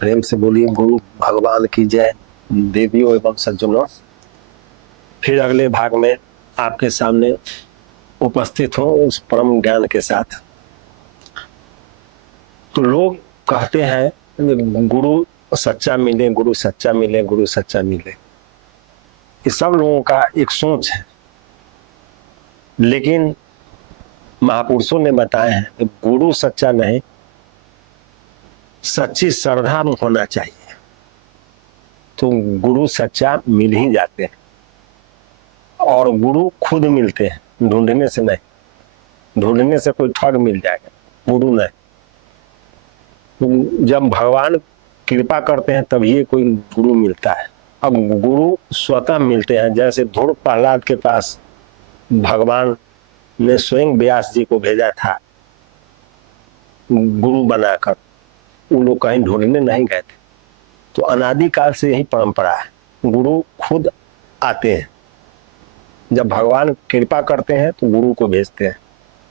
प्रेम से बोलिए गुरु भगवान की जय। देवियों एवं सज्जनों, फिर अगले भाग में आपके सामने उपस्थित हो उस परम ज्ञान के साथ। तो लोग कहते हैं गुरु सच्चा मिले, गुरु सच्चा मिले, गुरु सच्चा मिले। ये सब लोगों का एक सोच है, लेकिन महापुरुषों ने बताया है कि गुरु सच्चा नहीं, सच्ची श्रद्धा होना चाहिए तो गुरु सच्चा मिल ही जाते हैं। और गुरु खुद मिलते हैं, ढूंढने से नहीं। ढूंढने से कोई ठग मिल जाएगा, गुरु नहीं। जब भगवान कृपा करते हैं तभी कोई गुरु मिलता है। अब गुरु स्वतः मिलते हैं, जैसे ध्रुव प्रहलाद के पास भगवान ने स्वयं व्यास जी को भेजा था गुरु बनाकर, वो लोग कहीं ढूंढने नहीं गए थे। तो अनादिकाल से यही परंपरा है, गुरु खुद आते हैं। जब भगवान कृपा करते हैं तो गुरु को भेजते हैं।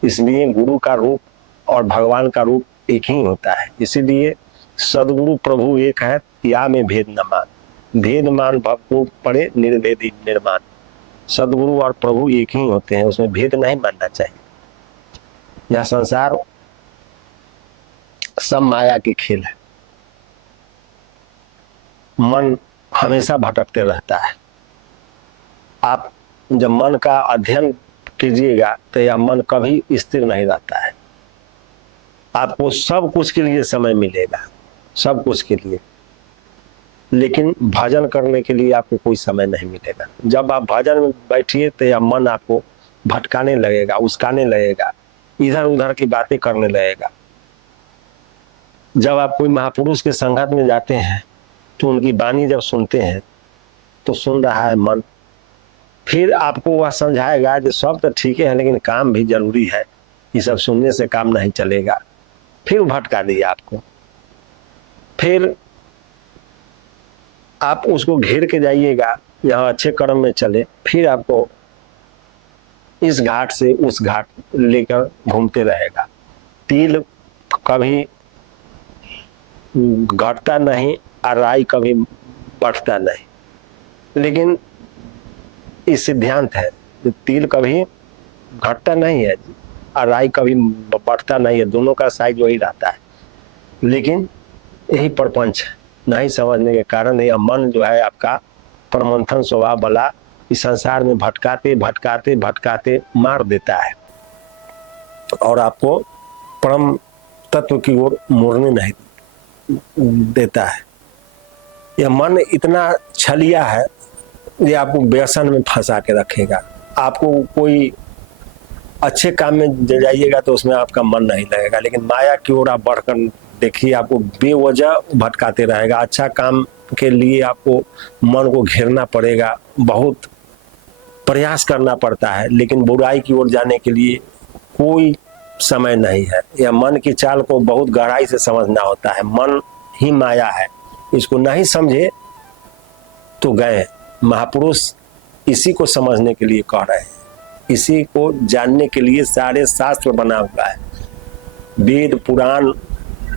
इसलिए गुरु का रूप और भगवान का रूप एक ही होता है। इसीलिए सदगुरु प्रभु एक है, या में भेद न मान। भेद मान भव पड़े निर्वेदी निर्माण। सदगुरु और प्रभु एक ही होते हैं, उसमें भेद नहीं मानना चाहिए। यह संसार सब माया की खेल है। मन हमेशा भटकते रहता है। आप जब मन का अध्ययन कीजिएगा तो यह मन कभी स्थिर नहीं रहता है। आपको सब कुछ के लिए समय मिलेगा, सब कुछ के लिए, लेकिन भजन करने के लिए आपको कोई समय नहीं मिलेगा। जब आप भजन में बैठिए तो यह मन आपको भटकाने लगेगा, उस्काने लगेगा, इधर उधर की बातें करने लगेगा। जब आप कोई महापुरुष के संगत में जाते हैं तो उनकी वाणी जब सुनते हैं तो सुन रहा है मन, फिर आपको वह समझाएगा कि सब तो ठीक है लेकिन काम भी जरूरी है, ये सब सुनने से काम नहीं चलेगा। फिर भटका दिया आपको, फिर आप उसको घेर के जाइएगा, यहाँ अच्छे कर्म में चले, फिर आपको इस घाट से उस घाट लेकर घूमते रहेगा। तिल कभी घटता नहीं और राई कभी बढ़ता नहीं, लेकिन इस सिद्धांत है कि तिल कभी घटता नहीं है और राई कभी बढ़ता नहीं है, दोनों का साइज वही रहता है। लेकिन यही प्रपंच नहीं समझने के कारण यह मन जो है आपका परमंथन स्वभाव वाला इस संसार में भटकाते भटकाते भटकाते मार देता है और आपको परम तत्व की ओर मोड़ने नहीं देता है। यह मन इतना छलिया है, ये आपको व्यसन में फंसा के रखेगा। आपको कोई अच्छे काम में जाइएगा तो उसमें आपका मन नहीं लगेगा, लेकिन माया की ओर आप बढ़कर देखिए, आपको बेवजह भटकाते रहेगा। अच्छा काम के लिए आपको मन को घेरना पड़ेगा, बहुत प्रयास करना पड़ता है, लेकिन बुराई की ओर जाने के लिए कोई समय नहीं है। यह मन की चाल को बहुत गहराई से समझना होता है। मन ही माया है, इसको नहीं समझे तो गए। महापुरुष इसी को समझने के लिए कह रहे हैं, इसी को जानने के लिए सारे शास्त्र बना हुआ है। वेद पुराण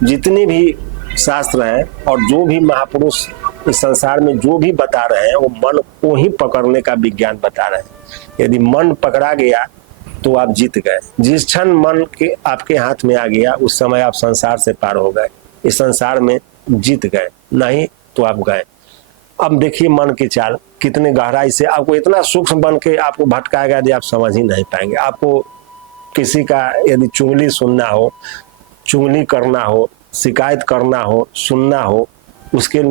जितने भी शास्त्र हैं और जो भी महापुरुष इस संसार में जो भी बता रहे हैं वो मन को ही पकड़ने का विज्ञान बता रहे हैं। यदि मन पकड़ा गया तो आप जीत गए। जिस क्षण मन के आपके हाथ में आ गया उस समय आप संसार से पार हो गए, इस संसार में जीत गए, नहीं तो आप गए। अब देखिए मन की चाल कितने गहराई से आपको इतना सूक्ष्म बन के आपको भटकाएगा कि आप समझ ही नहीं पाएंगे। आपको किसी का यदि चुगली सुनना हो, चुगली करना हो, शिकायत करना हो, सुनना हो, उसके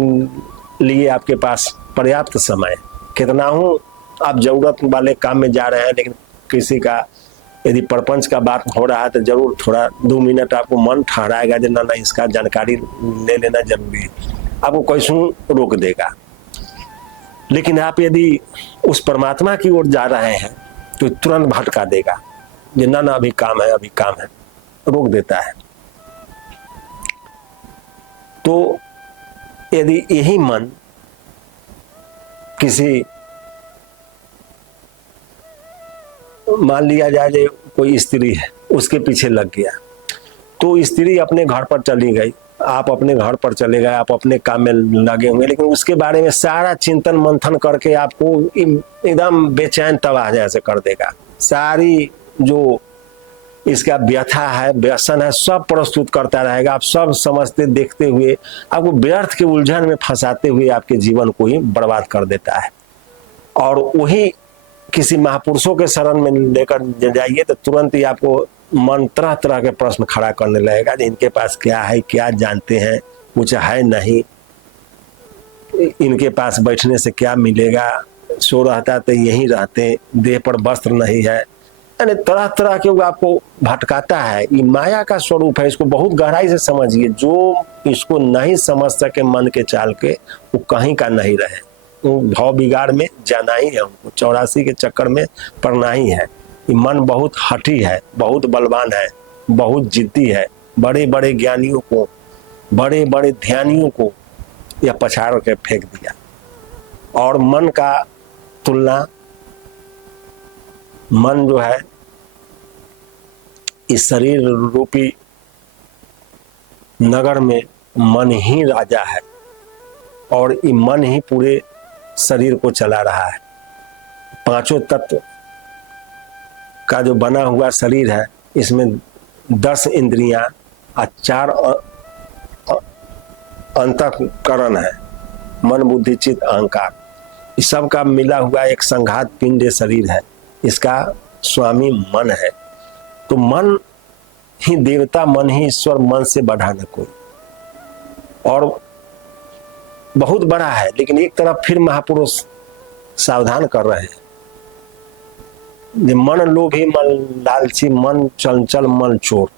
लिए आपके पास पर्याप्त समय, कितना हूँ आप जरूरत वाले काम में जा रहे हैं, लेकिन किसी का यदि प्रपंच का बात हो रहा है तो जरूर थोड़ा 2 मिनट आपको मन ठहराएगा कि ना इसका जानकारी ले लेना जरूरी है, आपको कैसू रोक देगा। लेकिन आप यदि उस परमात्मा की ओर जा रहे हैं तो तुरंत भटका देगा, जो ना अभी काम है, अभी काम है, रोक देता है। तो यदि यही मन किसी, मान लिया जाए कोई स्त्री है उसके पीछे लग गया, तो स्त्री अपने घर पर चली गई, आप अपने घर पर चले गए, आप अपने काम में लगे हुए, लेकिन उसके बारे में सारा चिंतन मंथन करके आपको एकदम बेचैन तबाह जैसे कर देगा। सारी जो इसका व्यथा है, व्यसन है, सब प्रस्तुत करता रहेगा। आप सब समझते देखते हुए आपको व्यर्थ के उलझन में फंसाते हुए आपके जीवन को ही बर्बाद कर देता है। और वही किसी महापुरुषों के शरण में लेकर जाइए तो तुरंत ही आपको मन तरह तरह के प्रश्न खड़ा करने लगेगा। इनके पास क्या है, क्या जानते हैं, कुछ है नहीं, इनके पास बैठने से क्या मिलेगा, सो रहता तो यहीं रहते, देह पर वस्त्र नहीं है, यानी तरह तरह के वो आपको भटकाता है। ये माया का स्वरूप है, इसको बहुत गहराई से समझिए। जो इसको नहीं समझ सके मन के चाल के, वो कहीं का नहीं रहे, वो भाव बिगाड़ में जाना ही है, उनको 84 के चक्कर में पड़ना ही है। ये मन बहुत हठी है, बहुत बलवान है, बहुत जिद्दी है। बड़े बड़े ज्ञानियों को, बड़े बड़े ध्यानियों को यह पछाड़ के फेंक दिया। और मन का तुलना, मन जो है इस शरीर रूपी नगर में मन ही राजा है, और ये मन ही पूरे शरीर को चला रहा है। पांचों तत्व का जो बना हुआ शरीर है, इसमें 10 इंद्रियां और 4 अंतःकरण है, मन बुद्धि चित्त अहंकार। इस सब का मिला हुआ एक संघात पिंड शरीर है, इसका स्वामी मन है। तो मन ही देवता, मन ही ईश्वर, मन से बढ़ा न कोई। और बहुत बड़ा है, लेकिन एक तरफ फिर महापुरुष सावधान कर रहे हैं। मन लोभी, मन लालची, मन चंचल, मन चोर,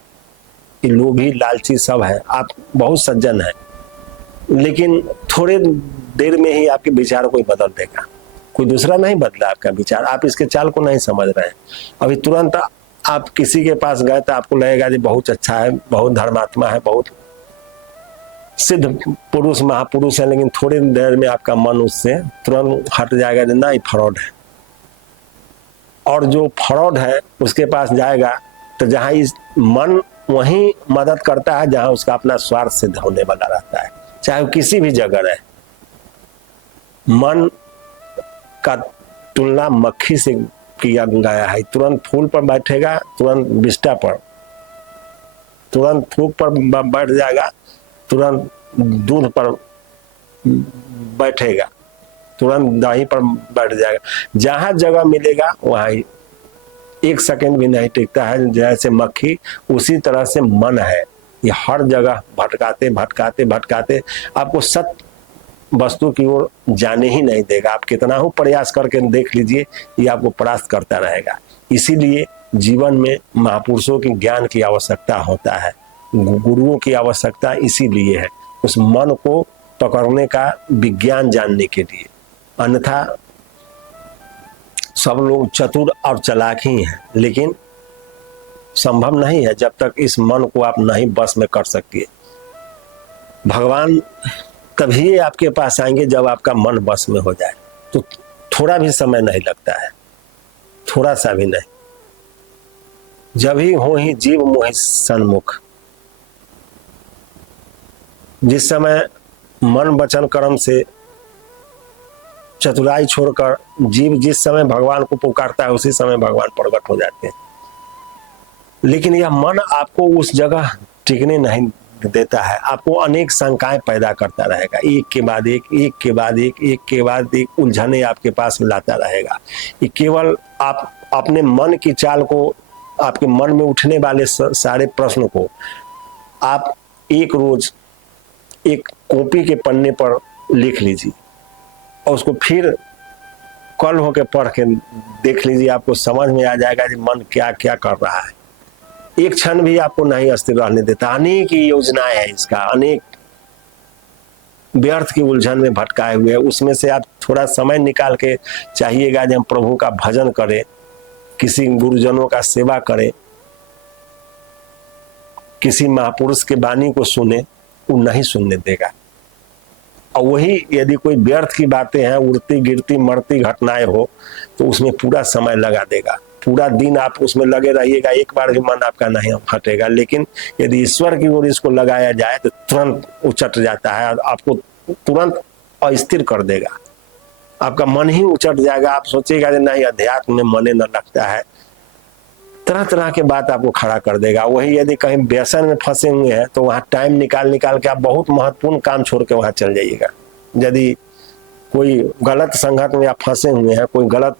ये लोभी लालची सब है। आप बहुत सज्जन है, लेकिन थोड़े देर में ही आपके विचार को बदल देगा। कोई दूसरा नहीं बदला आपका विचार, आप इसके चाल को नहीं समझ रहे हैं। अभी तुरंत आप किसी के पास गए तो आपको लगेगा जी बहुत अच्छा है, बहुत धर्मात्मा है, बहुत सिद्ध पुरुष महापुरुष है, लेकिन थोड़ी देर में आपका मन उससे तुरंत हट जाएगा, ना ये फ्रॉड है। और जो फ्रॉड है उसके पास जाएगा तो जहां इस मन वहीं मदद करता है जहां उसका अपना स्वार्थ सिद्ध होने वाला रहता है, चाहे वो किसी भी जगह रहे। मन का तुलना मक्खी से किया गया है। तुरंत फूल पर बैठेगा, तुरंत बिस्टा पर, तुरंत थूक पर बैठ जाएगा, तुरंत दूध पर बैठेगा, तुरंत दही पर बैठ जाएगा। जहां जगह मिलेगा वहां एक सेकंड भी नहीं टिकता है। जैसे मक्खी, उसी तरह से मन है, ये हर जगह भटकाते भटकाते भटकाते आपको सत्य वस्तु की ओर जाने ही नहीं देगा। आप कितना हो प्रयास करके देख लीजिए, ये आपको परास्त करता रहेगा। इसीलिए जीवन में महापुरुषों के ज्ञान की आवश्यकता होता है, गुरुओं की आवश्यकता इसीलिए है, उस मन को पकड़ने का विज्ञान जानने के लिए। अन्यथा सब लोग चतुर और चालाक ही हैं, लेकिन संभव नहीं है जब तक इस मन को आप नहीं बस में कर सकिए। भगवान तभी आपके पास आएंगे जब आपका मन बस में हो जाए, तो थोड़ा भी समय नहीं लगता है, थोड़ा सा भी नहीं। जब ही हो ही जीव मोहि सन्मुख। जिस समय मन वचन कर्म से चतुराई छोड़कर जीव जिस समय भगवान को पुकारता है, उसी समय भगवान प्रकट हो जाते हैं। लेकिन यह मन आपको उस जगह टिकने नहीं देता है, आपको अनेक शंकाएं पैदा करता रहेगा, एक के बाद एक, एक के बाद एक, एक के बाद एक उलझने आपके पास लाता रहेगा। ये केवल आप अपने मन की चाल को, आपके मन में उठने वाले सारे प्रश्न को आप एक रोज एक कॉपी के पन्ने पर लिख लीजिए और उसको फिर कल होकर पढ़ के देख लीजिए, आपको समझ में आ जाएगा कि मन क्या क्या कर रहा है। एक क्षण भी आपको नहीं अस्थिर रहने देता। अनेक योजनाएं हैं इसका, अनेक व्यर्थ की उलझन में भटकाए हुए हैं। उसमें से आप थोड़ा समय निकाल के चाहिएगा जब हम प्रभु का भजन करें, किसी गुरुजनों का सेवा करें, किसी महापुरुष के वाणी को सुने, वो नहीं सुनने देगा। और वही यदि कोई व्यर्थ की बातें हैं, उड़ती गिरती मरती घटनाएं हो, तो उसमें पूरा समय लगा देगा। पूरा दिन आप उसमें लगे रहिएगा, एक बार भी मन आपका नहीं हटेगा। लेकिन यदि ईश्वर की ओर इसको लगाया जाए तो तुरंत उचट जाता है और आपको तुरंत अस्थिर कर देगा। आपका मन ही उचट जाएगा, आप सोचिएगा कि नहीं अध्यात्म में मन न लगता है, तरह तरह के बात आपको खड़ा कर देगा। वही यदि कहीं व्यसन में फंसे हुए हैं तो वहाँ टाइम निकाल के आप बहुत महत्वपूर्ण काम छोड़ के वहाँ चल जाइएगा। यदि कोई गलत संगत में आप फंसे हुए हैं, कोई गलत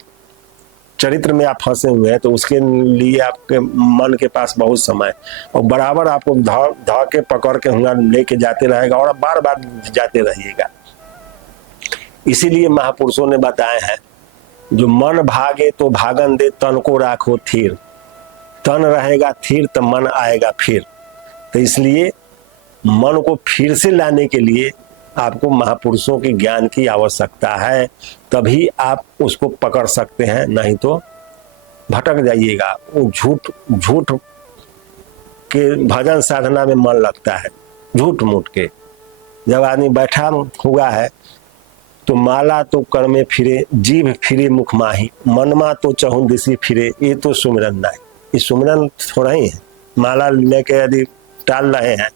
चरित्र में आप फंसे हुए हैं, तो उसके लिए आपके मन के पास बहुत समय और बराबर आपको धा के पकड़ के हुआ लेके जाते रहेगा और बार बार जाते रहिएगा। इसीलिए महापुरुषों ने बताए हैं, जो मन भागे तो भागन दे, तन को राखो थीर। तन रहेगा थीर तो मन आएगा फिर। तो इसलिए मन को फिर से लाने के लिए आपको महापुरुषों के ज्ञान की आवश्यकता है, तभी आप उसको पकड़ सकते हैं, नहीं तो भटक जाइएगा। वो झूठ के भजन साधना में मन लगता है, झूठ मूठ के। जब आदमी बैठा हुआ है तो माला तो कर में फिरे, जीभ फिरे मुख माही, मनमा तो चहुं दिशी फिरे, ये तो सुमिरन नहीं। ये सुमिरन थोड़ा ही है। माला लेके यदि टाल रहे हैं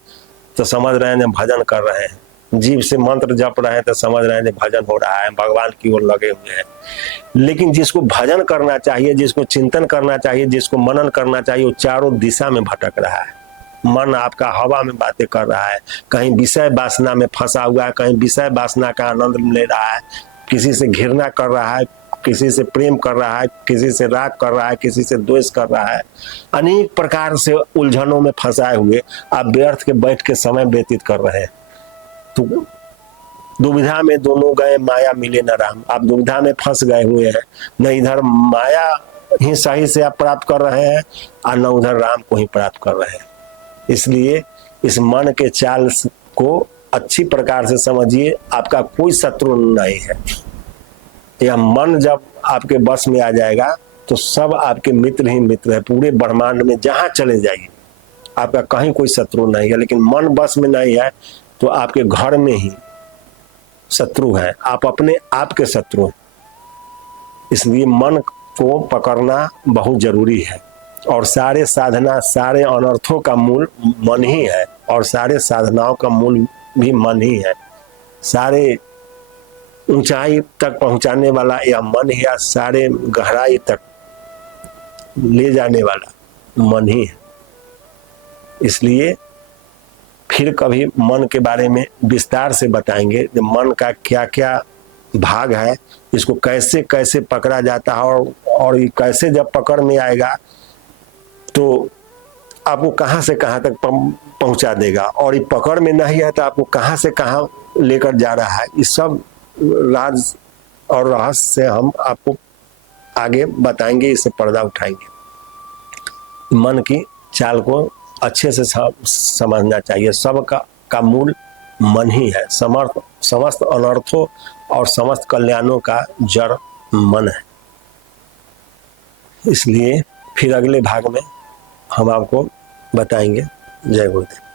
तो समझ रहे हैं भजन कर रहे हैं, जीभ से मंत्र जप रहे हैं तो समझ रहे हैं भजन हो रहा है, भगवान की ओर लगे हुए हैं। लेकिन जिसको भजन करना चाहिए, जिसको चिंतन करना चाहिए, जिसको मनन करना चाहिए, वो चारों दिशा में भटक रहा है। मन आपका हवा में बातें कर रहा है, कहीं विषय वासना में फंसा हुआ है, कहीं विषय वासना का आनंद ले रहा है, किसी से घृणा कर रहा है, किसी से प्रेम कर रहा है, किसी से राग कर रहा है, किसी से द्वेष कर रहा है। अनेक प्रकार से उलझनों में फंसाए हुए आप व्यर्थ के बैठ के समय व्यतीत कर रहे हैं। तो दुविधा में दोनों गए, माया मिले न राम। आप दुविधा में फंस गए हुए हैं, न इधर माया ही सही से आप प्राप्त कर रहे हैं और न उधर राम को ही प्राप्त कर रहे हैं। इसलिए इस मन के चाल को अच्छी प्रकार से समझिए, आपका कोई शत्रु नहीं है। यह मन जब आपके बस में आ जाएगा तो सब आपके मित्र ही मित्र है। पूरे ब्रह्मांड में जहां चले जाइए आपका कहीं कोई शत्रु नहीं है। लेकिन मन बस में नहीं है तो आपके घर में ही शत्रु है, आप अपने आप के शत्रु हैं। इसलिए मन को पकड़ना बहुत जरूरी है। और सारे साधना, सारे अनर्थों का मूल मन ही है, और सारे साधनाओं का मूल भी मन ही है। सारे ऊंचाई तक पहुंचाने वाला यह मन ही है, सारे गहराई तक ले जाने वाला मन ही है। इसलिए फिर कभी मन के बारे में विस्तार से बताएंगे, मन का क्या क्या भाग है, इसको कैसे कैसे पकड़ा जाता है, और ये कैसे जब पकड़ में आएगा तो आपको कहां से कहां तक पहुंचा देगा, और ये पकड़ में नहीं है तो आपको कहां से कहां लेकर जा रहा है। ये सब राज और रहस्य से हम आपको आगे बताएंगे, इससे पर्दा उठाएंगे। मन की चाल को अच्छे से समझना चाहिए। सब का मूल मन ही है। समस्त अनर्थों और समस्त कल्याणों का जड़ मन है। इसलिए फिर अगले भाग में हम आपको बताएंगे। जय गुरुदेव।